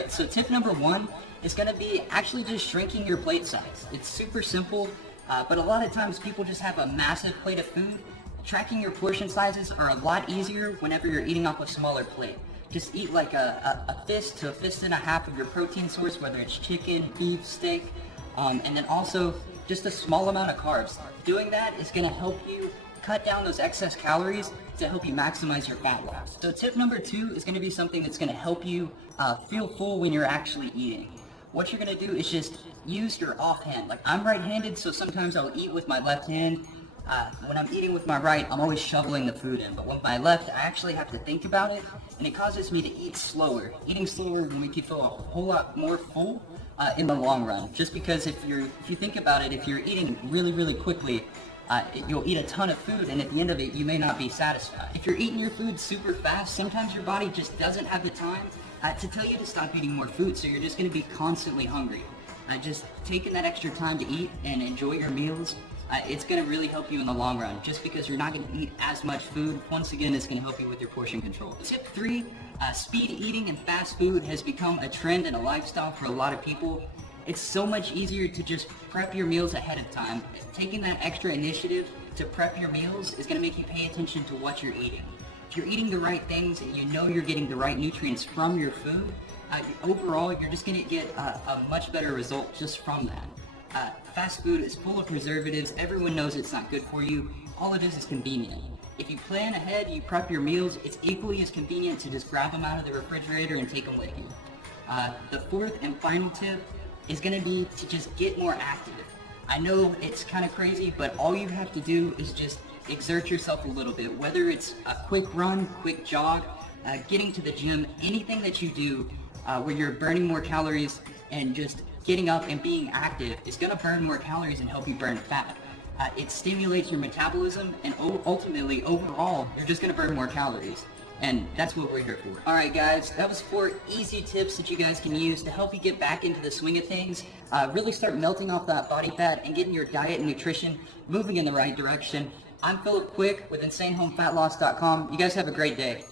Alright, so tip number 1 is going to be actually just shrinking your plate size. It's super simple, but a lot of times people just have a massive plate of food. Tracking your portion sizes are a lot easier whenever you're eating off a smaller plate. Just eat like a fist to a fist and a half of your protein source, whether it's chicken, beef, steak, and then also just a small amount of carbs. Doing that is going to help you cut down those excess calories to help you maximize your fat loss. So tip number 2 is going to be something that's going to help you feel full when you're actually eating. What you're going to do is just use your offhand. Like, I'm right-handed, so sometimes I'll eat with my left hand. When I'm eating with my right, I'm always shoveling the food in, but with my left, I actually have to think about it, and it causes me to eat slower. Eating slower will make you feel a whole lot more full in the long run. Just because if you think about it, if you're eating really, really quickly, you'll eat a ton of food, and at the end of it, you may not be satisfied. If you're eating your food super fast, sometimes your body just doesn't have the time to tell you to stop eating more food, so you're just going to be constantly hungry. Just taking that extra time to eat and enjoy your meals, it's going to really help you in the long run. Just because you're not going to eat as much food, once again, it's going to help you with your portion control. Tip 3, speed eating and fast food has become a trend and a lifestyle for a lot of people. It's so much easier to just prep your meals ahead of time. Taking that extra initiative to prep your meals is going to make you pay attention to what you're eating. If you're eating the right things and you know you're getting the right nutrients from your food, overall you're just going to get a much better result just from that. Fast food is full of preservatives. Everyone knows it's not good for you. All it is convenient. If you plan ahead, you prep your meals, it's equally as convenient to just grab them out of the refrigerator and take them with you. The 4th and final tip is going to be to just get more active. I know it's kind of crazy, but all you have to do is just exert yourself a little bit. Whether it's a quick run, quick jog, getting to the gym, anything that you do where you're burning more calories and just getting up and being active is going to burn more calories and help you burn fat. It stimulates your metabolism, and ultimately, overall, you're just going to burn more calories. And that's what we're here for. Alright guys, that was 4 easy tips that you guys can use to help you get back into the swing of things, really start melting off that body fat and getting your diet and nutrition moving in the right direction. I'm Philip Quick with InsaneHomeFatLoss.com. You guys have a great day.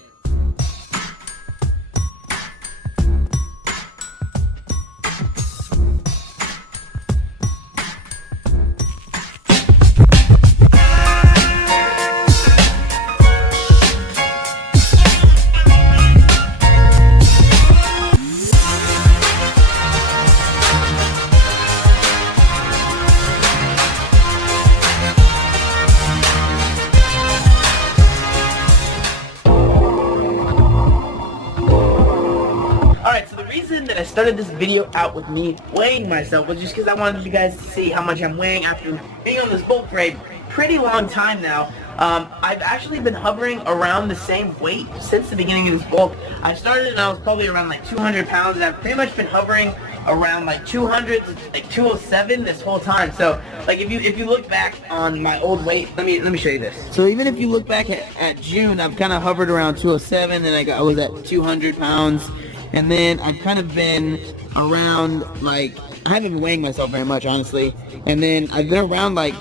That I started this video out with me weighing myself was just because I wanted you guys to see how much I'm weighing after being on this bulk for a pretty long time now. I've actually been hovering around the same weight since the beginning of this bulk. I started and I was probably around like 200 pounds, and I've pretty much been hovering around like 200 to like 207 this whole time. So like if you look back on my old weight, let me show you this. So even if you look back at June, I've kind of hovered around 207, and I was at 200 pounds. And then I've kind of been around, like, I haven't been weighing myself very much, honestly. And then I've been around, like,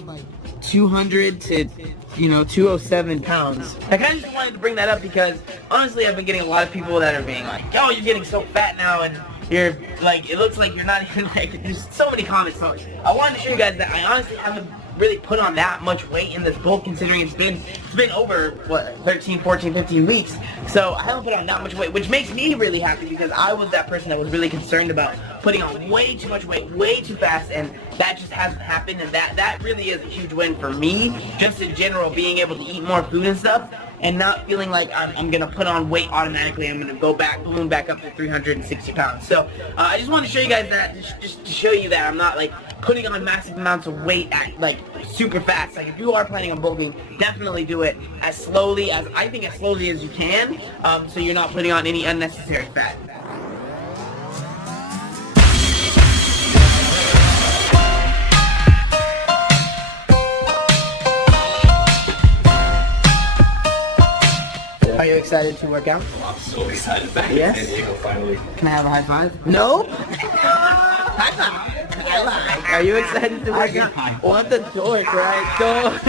200 to, 207 pounds. I kind of just wanted to bring that up because, honestly, I've been getting a lot of people that are being like, yo, you're getting so fat now, and you're, like, it looks like you're not even, like, there's so many comments. So I wanted to show you guys that I honestly haven't really put on that much weight in this bulk, considering it's been over what, 13, 14, 15 weeks. So I haven't put on that much weight, which makes me really happy because I was that person that was really concerned about putting on way too much weight way too fast, and that just hasn't happened. And that really is a huge win for me, just in general, being able to eat more food and stuff and not feeling like I'm gonna put on weight automatically. I'm gonna go balloon back up to 360 pounds. So I just want to show you guys that, just to show you that I'm not like putting on massive amounts of weight at like super fast. Like if you are planning on bulking, definitely do it as slowly as you can, so you're not putting on any unnecessary fat. Are you excited to work out? I'm so excited back Yes? in San Diego finally. Can I have a high five? No? High five. Are you excited to work out? Want the dork, right? Dork.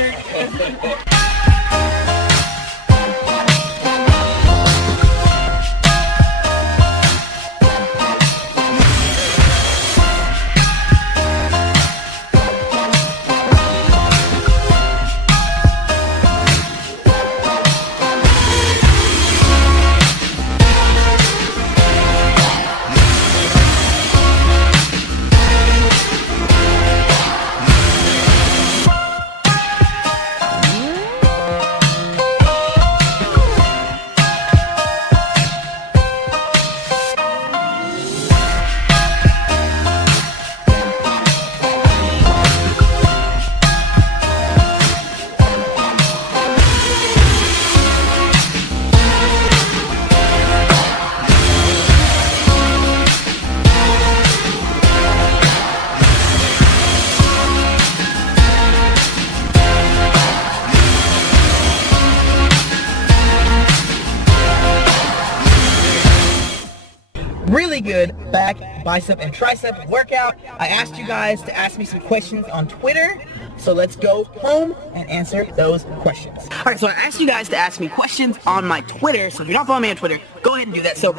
back, bicep, and tricep workout. I asked you guys to ask me some questions on Twitter, so let's go home and answer those questions. Alright, so I asked you guys to ask me questions on my Twitter, so if you're not following me on Twitter, go ahead and do that. So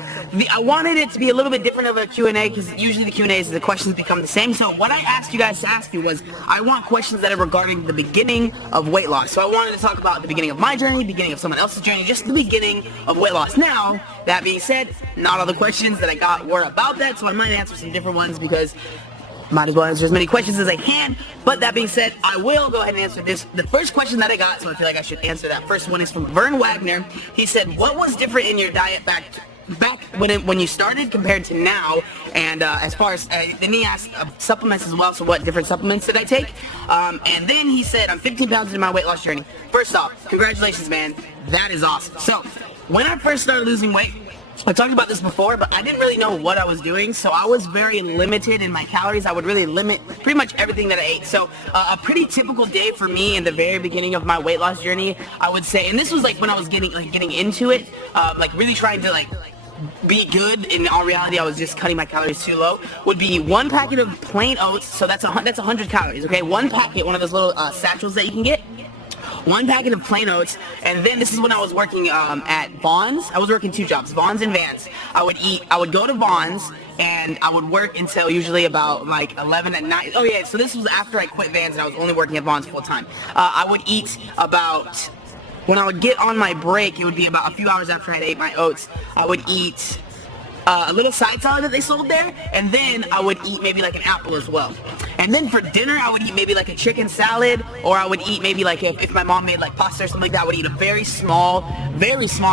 I wanted it to be a little bit different of a Q&A, because usually the Q&As, the questions become the same. So what I asked you guys to ask me was, I want questions that are regarding the beginning of weight loss. So I wanted to talk about the beginning of my journey, beginning of someone else's journey, just the beginning of weight loss. Now, that being said, not all the questions that I got were about that, so I might answer some different ones, because might as well answer as many questions as I can. But that being said, I will go ahead and answer this. The first question that I got, so I feel like I should answer that first one, is from Vern Wagner. He said, what was different in your diet back when you started compared to now? And as far as then he asked supplements as well, so what different supplements did I take? And then he said, I'm 15 pounds into my weight loss journey. First off, congratulations, man. That is awesome. So when I first started losing weight, I talked about this before, but I didn't really know what I was doing, so I was very limited in my calories. I would really limit pretty much everything that I ate. So a pretty typical day for me in the very beginning of my weight loss journey, I would say, and this was like when I was getting into it, like really trying to be good. In all reality, I was just cutting my calories too low. Would be one packet of plain oats, so that's 100 calories. Okay, one packet, one of those little satchels that you can get. One packet of plain oats, and then this is when I was working at Vons. I was working 2 jobs, Vons and Vans. I would go to Vons, and I would work until usually about like 11 at night. Oh yeah, so this was after I quit Vans and I was only working at Vons full time. I would eat about, when I would get on my break, it would be about a few hours after I had ate my oats, I would eat a little side salad that they sold there, and then I would eat maybe like an apple as well. And then for dinner, I would eat maybe like a chicken salad, or I would eat maybe like if my mom made like pasta or something like that, I would eat a very small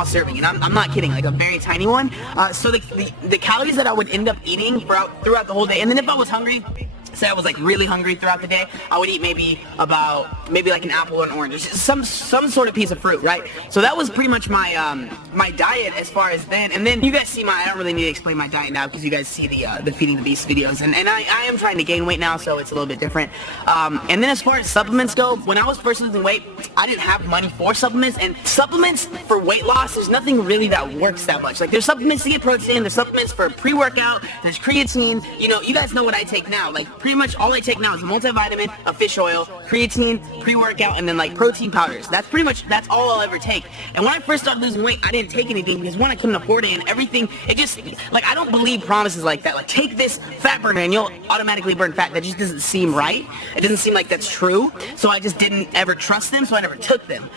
serving, and I'm not kidding, like a very tiny one. So the calories that I would end up eating throughout the whole day, and then if I was hungry, say I was like really hungry throughout the day, I would eat maybe like an apple or an orange, some sort of piece of fruit, right? So that was pretty much my my diet as far as then. And then you guys see I don't really need to explain my diet now, because you guys see the Feeding the Beast videos, and I am trying to gain weight now, so it's a little bit different. And then as far as supplements go, when I was first losing weight, I didn't have money for supplements, and supplements for weight loss, there's nothing really that works that much. Like, there's supplements to get protein, there's supplements for pre-workout, there's creatine, you guys know what I take now. Like, pretty much all I take now is a multivitamin, a fish oil, creatine, pre-workout, and then like protein powders. That's all I'll ever take. And when I first started losing weight, I didn't take anything, because one, I couldn't afford it, and everything, it just, like, I don't believe promises like that. Like, take this fat burner and you'll automatically burn fat. That just doesn't seem right. It doesn't seem like that's true. So I just didn't ever trust them, so I never took them.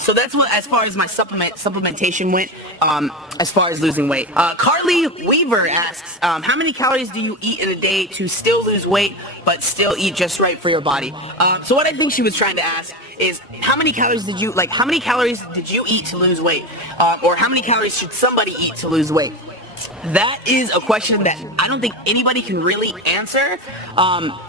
So that's what, as far as my supplementation went, as far as losing weight. Carly Weaver asks, how many calories do you eat in a day to still lose weight, but still eat just right for your body? So what I think she was trying to ask is, how many calories did you eat to lose weight? Or how many calories should somebody eat to lose weight? That is a question that I don't think anybody can really answer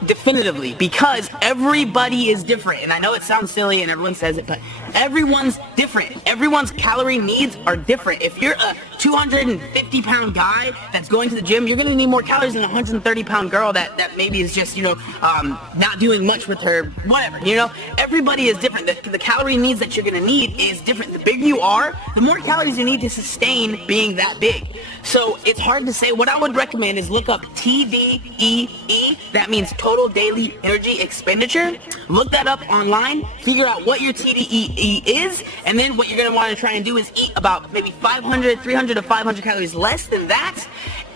definitively, because everybody is different. And I know it sounds silly and everyone says it, but everyone's different. Everyone's calorie needs are different. If you're a 250-pound guy that's going to the gym, you're going to need more calories than a 130-pound girl that maybe is just, not doing much with her, whatever, Everybody is different. The calorie needs that you're going to need is different. The bigger you are, the more calories you need to sustain being that big. So it's hard to say. What I would recommend is look up TDEE. That means total daily energy expenditure. Look that up online, figure out what your TDEE is, and then what you're going to want to try and do is eat about maybe 300 to 500 calories less than that,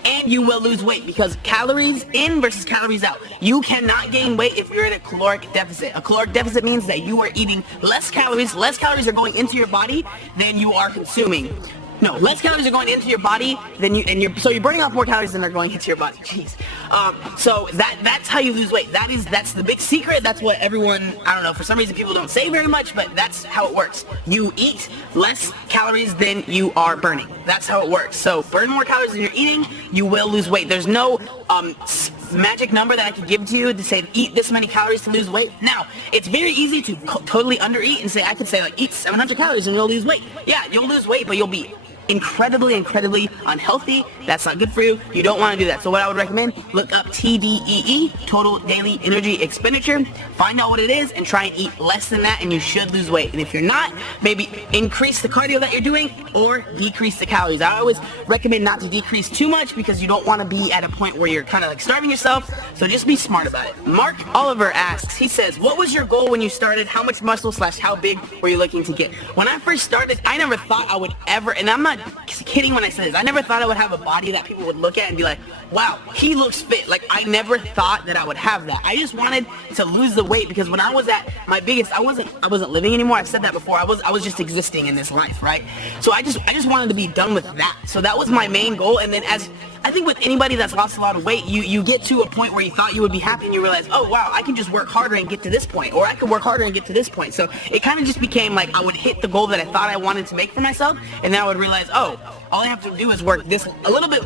and you will lose weight, because calories in versus calories out. You cannot gain weight if you're in a caloric deficit. A caloric deficit means that you are eating less calories are going into your body than you are consuming. No, less calories are going into your body than so you're burning off more calories than they're going into your body. Jeez. So that's how you lose weight. That's the big secret. That's what everyone, I don't know, for some reason people don't say very much, but that's how it works. You eat less calories than you are burning. That's how it works. So burn more calories than you're eating, you will lose weight. There's no magic number that I could give to you to say eat this many calories to lose weight. Now, it's very easy to totally undereat and say, I could say like eat 700 calories and you'll lose weight. Yeah, you'll lose weight, but you'll be incredibly unhealthy. That's not good for you. You don't want to do that. So what I would recommend, look up TDEE, total daily energy expenditure, find out what it is and try and eat less than that, and you should lose weight. And if you're not, maybe increase the cardio that you're doing or decrease the calories. I always recommend not to decrease too much because you don't want to be at a point where you're kind of like starving yourself, so just be smart about it. Mark Oliver asks, he says, what was your goal when you started? How much muscle / how big were you looking to get? When I first started, I never thought I would ever, and I'm not kidding when I say this, I never thought I would have a body that people would look at and be like, wow, he looks fit. Like, I never thought that I would have that. I just wanted to lose the weight because when I was at my biggest, I wasn't living anymore. I've said that before. I was just existing in this life, right? So I just wanted to be done with that. So that was my main goal. And then as I think with anybody that's lost a lot of weight, you get to a point where you thought you would be happy and you realize, oh wow, I can just work harder and get to this point, or I could work harder and get to this point. So it kind of just became like I would hit the goal that I thought I wanted to make for myself, and then I would realize, oh, all I have to do is work this a little bit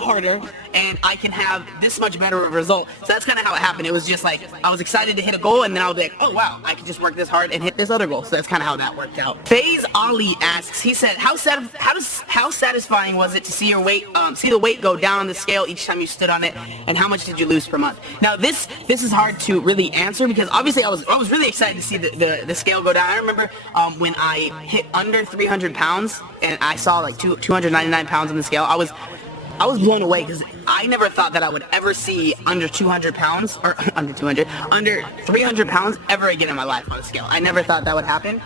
harder, and I can have this much better of a result. So that's kind of how it happened. It was just like I was excited to hit a goal, and then I was like, oh wow, I can just work this hard and hit this other goal. So that's kind of how that worked out. FaZe Ali asks, he said, how satisfying was it to see your weight, see the weight go down on the scale each time you stood on it, and how much did you lose per month? Now this is hard to really answer because obviously I was really excited to see the scale go down. I remember when I hit under 300 pounds and I saw like 299 pounds on the scale. I was blown away because I never thought that I would ever see under 200 pounds, or under 300 pounds ever again in my life on a scale. I never thought that would happen.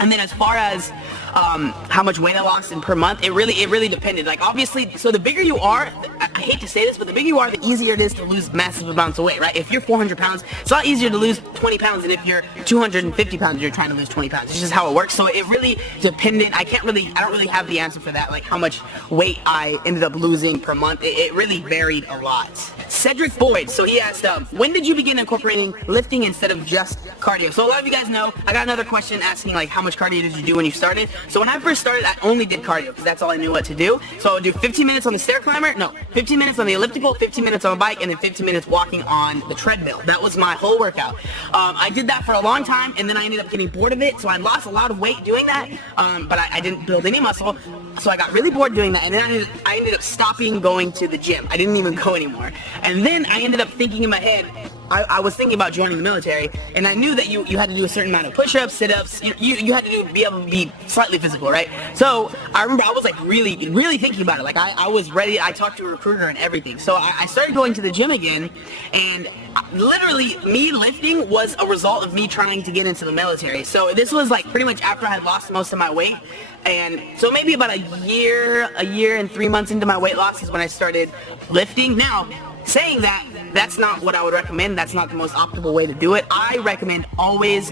And then as far as how much weight I lost in per month, it really depended. Like obviously, so the bigger you are, I hate to say this, but the bigger you are, the easier it is to lose massive amounts of weight, right? If you're 400 pounds, it's a lot easier to lose 20 pounds than if you're 250 pounds and you're trying to lose 20 pounds. It's just how it works. So it really depended. I don't really have the answer for that, like how much weight I ended up losing per month. It really varied a lot. Cedric Boyd, so he asked, when did you begin incorporating lifting instead of just cardio? So a lot of you guys know, I got another question asking like how much cardio did you do when you started? So when I first started, I only did cardio because that's all I knew what to do. So I would do 15 minutes on the stair climber, 15 minutes on the elliptical, 15 minutes on a bike, and then 15 minutes walking on the treadmill. That was my whole workout. I did that for a long time, and then I ended up getting bored of it, so I lost a lot of weight doing that, but I didn't build any muscle, so I got really bored doing that, and then I ended up stopping going to the gym. I didn't even go anymore. And then I ended up thinking in my head, I was thinking about joining the military, and I knew that you had to do a certain amount of push-ups, sit-ups, you had to be able to be slightly physical, right? So I remember I was like really thinking about it. Like I was ready. I talked to a recruiter and everything. So I started going to the gym again, and literally me lifting was a result of me trying to get into the military. So this was like pretty much after I had lost most of my weight, and so maybe about a year and 3 months into my weight loss is when I started lifting. Now, saying that, that's not what I would recommend. That's not the most optimal way to do it. I recommend always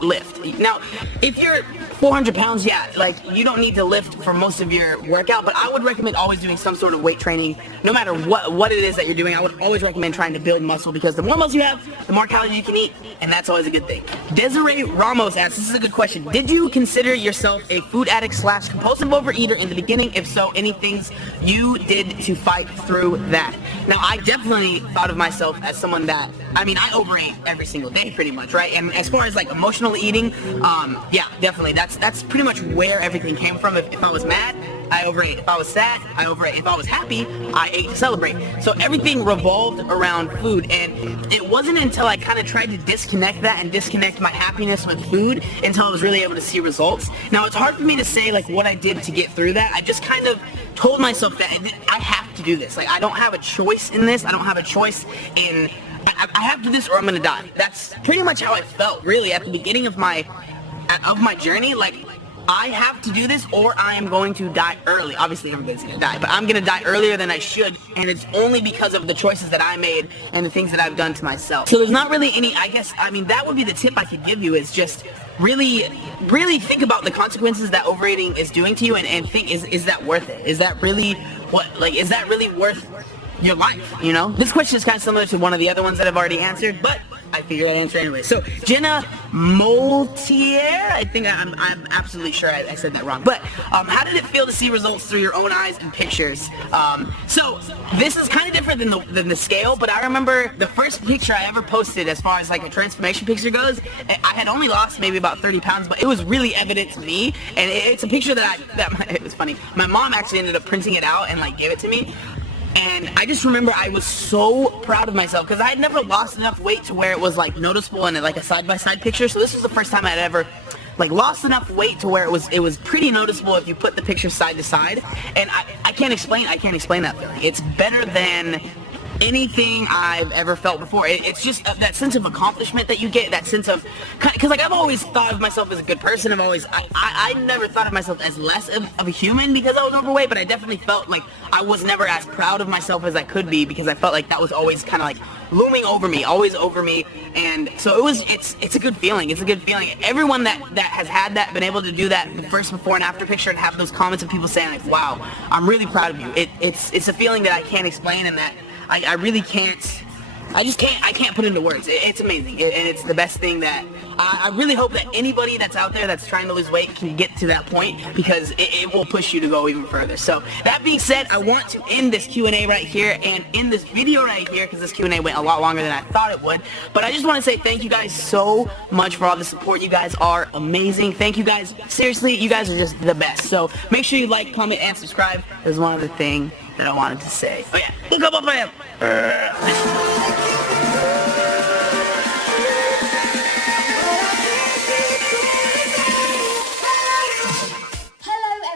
lift. Now, if you're 400 pounds, yeah, like you don't need to lift for most of your workout, but I would recommend always doing some sort of weight training. No matter what it is that you're doing, I would always recommend trying to build muscle because the more muscle you have, the more calories you can eat, and that's always a good thing. Desiree Ramos asks, this is a good question. Did you consider yourself a food addict / compulsive overeater in the beginning? If so, any things you did to fight through that? Now, I definitely thought of myself as someone that, I mean, I overate every single day pretty much, right? And as far as like emotional eating, yeah, definitely. That's pretty much where everything came from. If I was mad, I overate. If I was sad, I overate. If I was happy, I ate to celebrate. So everything revolved around food, and it wasn't until I kind of tried to disconnect that and disconnect my happiness with food until I was really able to see results. Now, it's hard for me to say like what I did to get through that. I just kind of told myself that I have to do this. Like, I don't have a choice in this. I don't have a choice in, I have to do this or I'm gonna die. That's pretty much how I felt really at the beginning of my journey. Like, I have to do this or I am going to die early. Obviously everybody's gonna die, but I'm gonna die earlier than I should, and it's only because of the choices that I made and the things that I've done to myself. So there's not really any, I mean, that would be the tip I could give you, is just really think about the consequences that overeating is doing to you, and think, is that worth it? Is that really is that really worth your life, you know? This question is kind of similar to one of the other ones that I've already answered, but I figured I'd answer anyway. So Jenna Moltier, I think I'm absolutely sure I said that wrong. But how did it feel to see results through your own eyes and pictures? So this is kind of different than the scale, but I remember the first picture I ever posted as far as like a transformation picture goes, I had only lost maybe about 30 pounds, but it was really evident to me, and it's a picture that it was funny. My mom actually ended up printing it out and like gave it to me. And I just remember I was so proud of myself because I had never lost enough weight to where it was like noticeable in like a side-by-side picture. So this was the first time I'd ever like lost enough weight to where it was pretty noticeable if you put the picture side to side. And I can't explain that feeling. It's better than anything I've ever felt before. It's just that sense of accomplishment that you get, that sense of, because like I've always thought of myself as a good person. I never thought of myself as less of a human because I was overweight, but I definitely felt like I was never as proud of myself as I could be because I felt like that was always kind of like looming over me, always over me. And so it's a good feeling. It's a good feeling. Everyone that has had that, been able to do that, the first before and after picture, and have those comments of people saying like, wow, I'm really proud of you. It's a feeling that I can't explain, and that I really can't, I can't put into words. It's amazing, and it's the best thing that I really hope that anybody that's out there that's trying to lose weight can get to that point, because it will push you to go even further. So that being said, I want to end this Q&A right here and end this video right here, because this Q&A went a lot longer than I thought it would. But I just want to say thank you guys so much for all the support. You guys are amazing. Thank you guys. Seriously, you guys are just the best. So make sure you like, comment, and subscribe. There's one other thing that I wanted to say. Oh yeah, look how buff I am.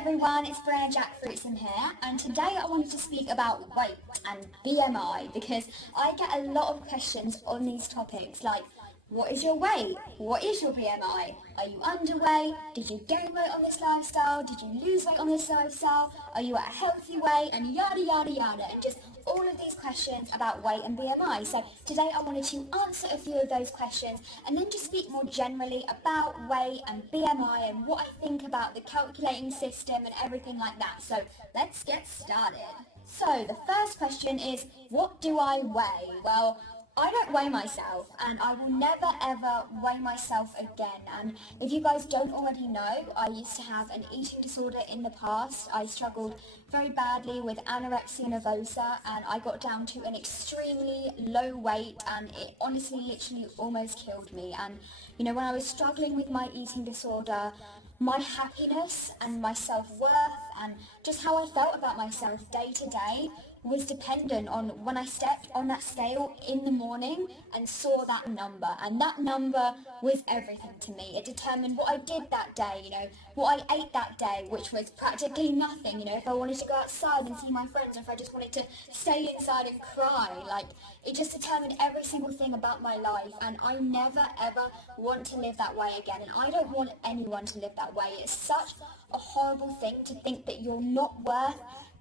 Everyone, it's Brianna Jackfruitson here, and today I wanted to speak about weight and BMI because I get a lot of questions on these topics like, what is your weight? What is your BMI? Are you underweight? Did you gain weight on this lifestyle? Did you lose weight on this lifestyle? Are you at a healthy weight? And yada yada yada, and just all of these questions about weight and BMI. So today I wanted to answer a few of those questions and then just speak more generally about weight and BMI and what I think about the calculating system and everything like that. So let's get started. So the first question is, what do I weigh? Well, I don't weigh myself, and I will never ever weigh myself again. And if you guys don't already know, I used to have an eating disorder in the past. I struggled very badly with anorexia nervosa, and I got down to an extremely low weight, and it honestly literally almost killed me. And you know, when I was struggling with my eating disorder, my happiness and my self-worth and just how I felt about myself day to day was dependent on when I stepped on that scale in the morning and saw that number, and that number was everything to me. It determined what I did that day, you know, what I ate that day, which was practically nothing, you know, if I wanted to go outside and see my friends, or if I just wanted to stay inside and cry, like, it just determined every single thing about my life, and I never ever want to live that way again, and I don't want anyone to live that way. It's such a horrible thing to think that you're not worth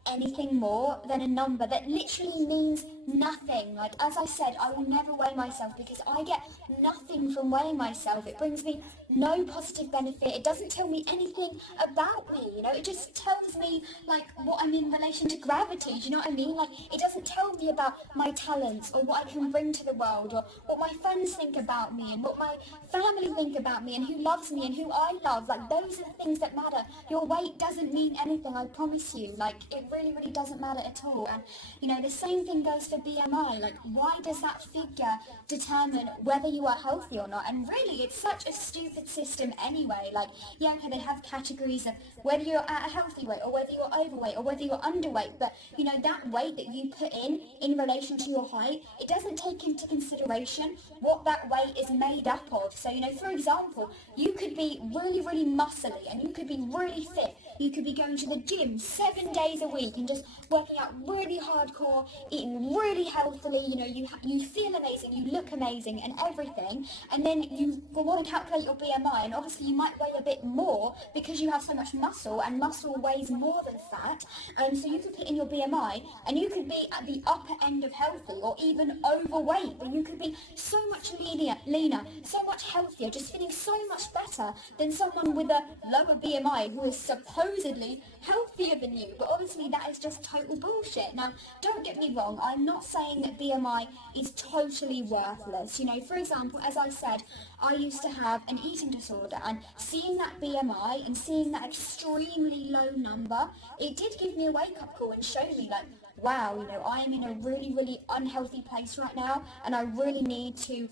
anything more than a number that literally means nothing. Like, as I said, I will never weigh myself because I get nothing from weighing myself. It brings me no positive benefit. It doesn't tell me anything about me, you know, it just tells me like what I'm in relation to gravity. Do you know what I mean? Like, it doesn't tell me about my talents or what I can bring to the world, or what my friends think about me and what my family think about me and who loves me and who I love. Like, those are the things that matter. Your weight doesn't mean anything, I promise you. Like, it really doesn't matter at all. And you know, the same thing goes for BMI. Like, why does that figure determine whether you are healthy or not? And really, it's such a stupid system anyway. Like, yeah, okay, they have categories of whether you're at a healthy weight or whether you're overweight or whether you're underweight, but you know, that weight that you put in relation to your height, it doesn't take into consideration what that weight is made up of. So you know, for example, you could be really muscly and you could be really fit. You could be going to the gym 7 days a week and just working out really hardcore, eating really healthily, you know, you feel amazing, you look amazing and everything, and then you want to calculate your BMI, and obviously you might weigh a bit more because you have so much muscle, and muscle weighs more than fat, and so you could put in your BMI and you could be at the upper end of healthy or even overweight, but you could be so much leaner, so much healthier, just feeling so much better than someone with a lower BMI who is supposed supposedly healthier than you, but obviously that is just total bullshit. Now, don't get me wrong, I'm not saying that BMI is totally worthless. You know, for example, as I said, I used to have an eating disorder, and seeing that BMI and seeing that extremely low number, it did give me a wake-up call and show me, like, wow, you know, I am in a really, really unhealthy place right now, and I really need to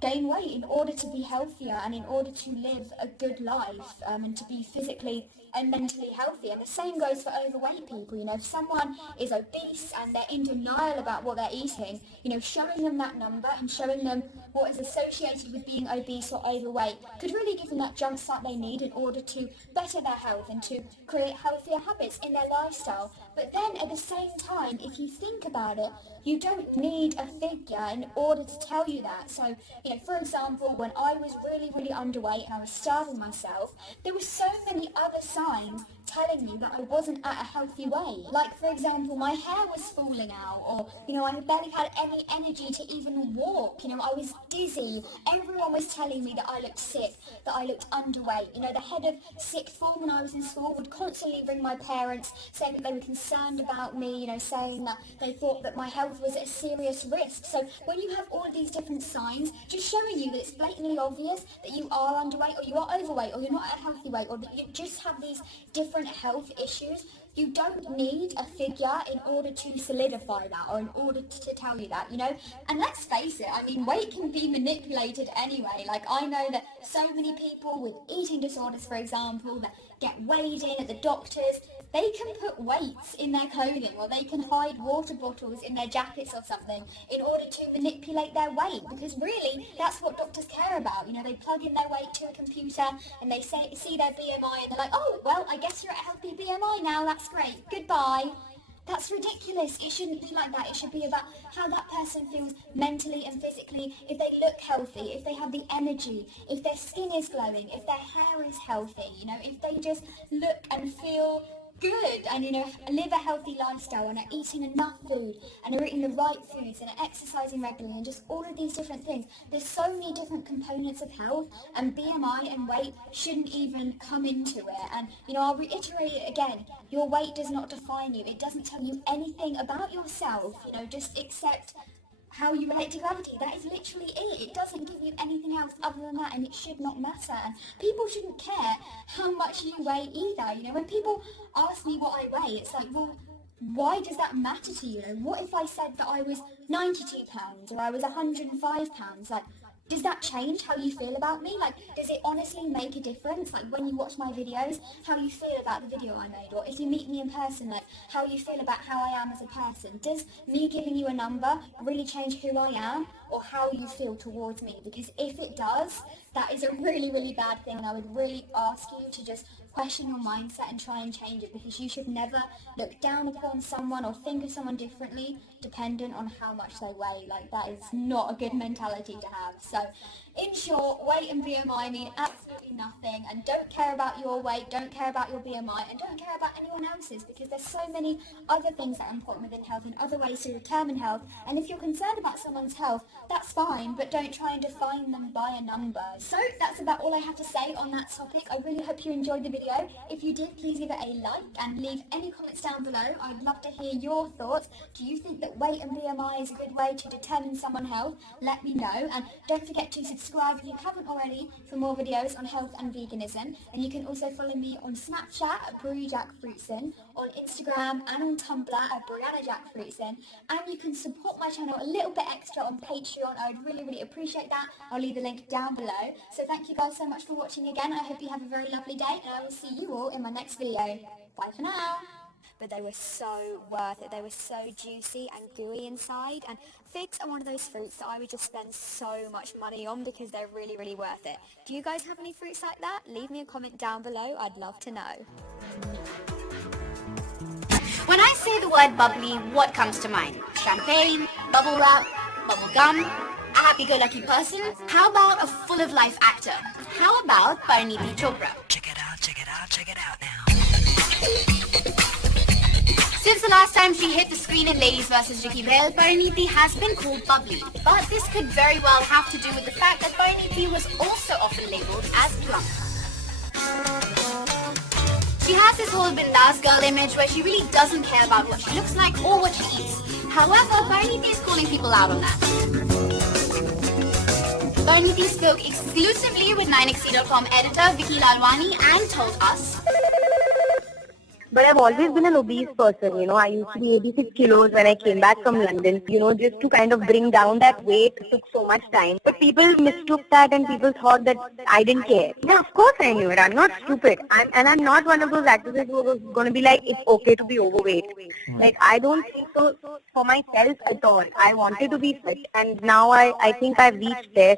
gain weight in order to be healthier and in order to live a good life, and to be physically and mentally healthy. And the same goes for overweight people. You know, if someone is obese and they're in denial about what they're eating, you know, showing them that number and showing them what is associated with being obese or overweight could really give them that jump start they need in order to better their health and to create healthier habits in their lifestyle. But then at the same time, if you think about it, you don't need a figure in order to tell you that. So, you know, for example, when I was really, really underweight and I was starving myself, there were so many other signs telling me that I wasn't at a healthy weight. Like, for example, my hair was falling out, or, you know, I barely had any energy to even walk. You know, I was dizzy. Everyone was telling me that I looked sick, that I looked underweight. You know, the head of sixth form when I was in school would constantly ring my parents saying that they were concerned about me, you know, saying that they thought that my health was at a serious risk. So when you have all of these different signs just showing you that it's blatantly obvious that you are underweight or you are overweight or you're not at a healthy weight or that you just have these different health issues, you don't need a figure in order to solidify that or in order to tell you that, you know. And let's face it, I mean, weight can be manipulated anyway. Like, I know that so many people with eating disorders, for example, that get weighed in at the doctors, they can put weights in their clothing or they can hide water bottles in their jackets or something in order to manipulate their weight, because really that's what doctors care about. You know, they plug in their weight to a computer and they see their BMI and they're like, oh, well, I guess you're at a healthy BMI now, that's great, goodbye. That's ridiculous. It shouldn't be like that. It should be about how that person feels mentally and physically, if they look healthy, if they have the energy, if their skin is glowing, if their hair is healthy, you know, if they just look and feel good and, you know, live a healthy lifestyle and are eating enough food and are eating the right foods and are exercising regularly and just all of these different things. There's so many different components of health, and BMI and weight shouldn't even come into it. And, you know, I'll reiterate it again, your weight does not define you. It doesn't tell you anything about yourself, you know, just accept how you relate to gravity. That is literally it. It doesn't give you anything else other than that, and it should not matter. And people shouldn't care how much you weigh either. You know, when people ask me what I weigh, it's like, well, why does that matter to you? What if I said that I was 92 pounds or I was 105 pounds? Like, does that change how you feel about me? Like, does it honestly make a difference? Like, when you watch my videos, how you feel about the video I made? Or if you meet me in person, like, how you feel about how I am as a person? Does me giving you a number really change who I am or how you feel towards me? Because if it does, that is a really, really bad thing, and I would really ask you to just question your mindset and try and change it, because you should never look down upon someone or think of someone differently dependent on how much they weigh. Like, that is not a good mentality to have. So in short, weight and BMI mean absolutely nothing, and don't care about your weight, don't care about your BMI, and don't care about anyone else's, because there's so many other things that are important within health and other ways to determine health. And if you're concerned about someone's health, that's fine, but don't try and define them by a number. So that's about all I have to say on that topic. I really hope you enjoyed the video. If you did, please give it a like and leave any comments down below. I'd love to hear your thoughts. Do you think that weight and BMI is a good way to determine someone's health? Let me know, and don't forget to subscribe if you haven't already for more videos on health and veganism. And you can also follow me on Snapchat at BrieJackFruitson, on Instagram and on Tumblr at BriannaJackFruitson, and you can support my channel a little bit extra on Patreon. I would really, really appreciate that. I'll leave the link down below. So thank you guys so much for watching again. I hope you have a very lovely day, and I will see you all in my next video. Bye for now. But they were so worth it. They were so juicy and gooey inside, and figs are one of those fruits that I would just spend so much money on because they're really, really worth it. Do you guys have any fruits like that? Leave me a comment down below. I'd love to know. When I say the word bubbly, what comes to mind? Champagne, bubble wrap, bubble gum, a happy-go-lucky person? How about a full-of-life actor? How about Parineeti Chopra? Check it out, check it out, check it out now. Since the last time she hit the screen in Ladies vs. Ricky Bell, Parineeti has been called bubbly. But this could very well have to do with the fact that Parineeti was also often labelled as plump. She has this whole bindas girl image where she really doesn't care about what she looks like or what she eats. However, Parineeti is calling people out on that. Parineeti spoke exclusively with 9XC.com editor Vicky Lalwani and told us, but I've always been an obese person, you know. I used to be 86 kilos when I came back from London. You know, just to kind of bring down that weight took so much time. But people mistook that and people thought that I didn't care. Yeah, of course I knew it. I'm not stupid. I'm not one of those actresses who was going to be like, it's okay to be overweight. Like, I don't think so for myself at all. I wanted to be fit. And now I think I've reached there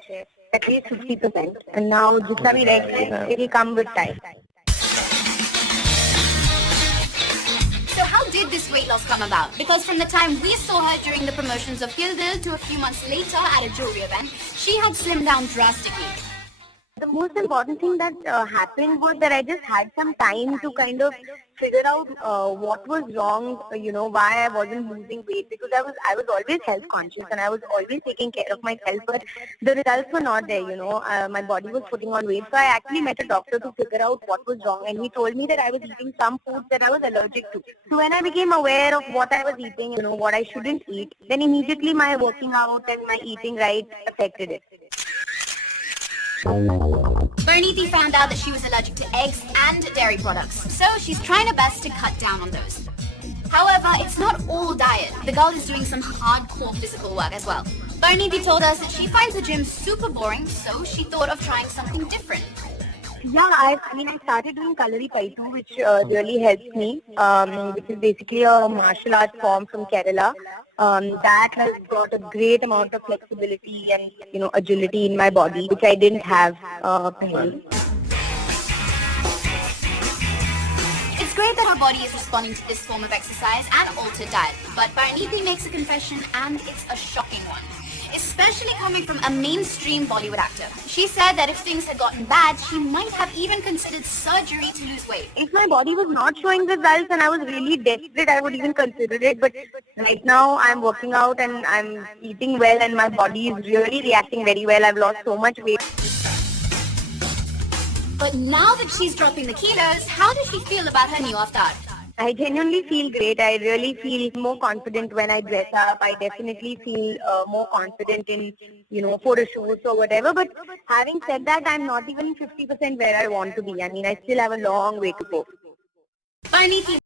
at least 50%. And now, jitna bhi रहेगा, it'll come with time. how did this weight loss come about? Because from the time we saw her during the promotions of Kill Bill to a few months later at a jewelry event, she had slimmed down drastically. The most important thing that happened was that I just had some time to kind of figure out what was wrong, why I wasn't losing weight, because I was always health conscious and I was always taking care of myself, but the results were not there, my body was putting on weight. So I actually met a doctor to figure out what was wrong, and he told me that I was eating some foods that I was allergic to. So when I became aware of what I was eating, what I shouldn't eat, then immediately my working out and my eating right affected it. Parineeti found out that she was allergic to eggs and dairy products, so she's trying her best to cut down on those. However, it's not all diet. The girl is doing some hardcore physical work as well. Parineeti told us that she finds the gym super boring, so she thought of trying something different. Yeah, I started doing Kalari Paitu, which really helps me, which is basically a martial arts form from Kerala. That has brought a great amount of flexibility and, agility in my body, which I didn't have previously. It's great that her body is responding to this form of exercise and altered diet, but Parineeti makes a confession, and it's a shocking one. Especially coming from a mainstream Bollywood actor. She said that if things had gotten bad, she might have even considered surgery to lose weight. If my body was not showing results and I was really desperate, I would even consider it. But right now, I'm working out and I'm eating well and my body is really reacting very well. I've lost so much weight. But now that she's dropping the kilos, how does she feel about her new avatar? I genuinely feel great. I really feel more confident when I dress up. I definitely feel more confident in, photo shoots or whatever. But having said that, I'm not even 50% where I want to be. I still have a long way to go. Parineeti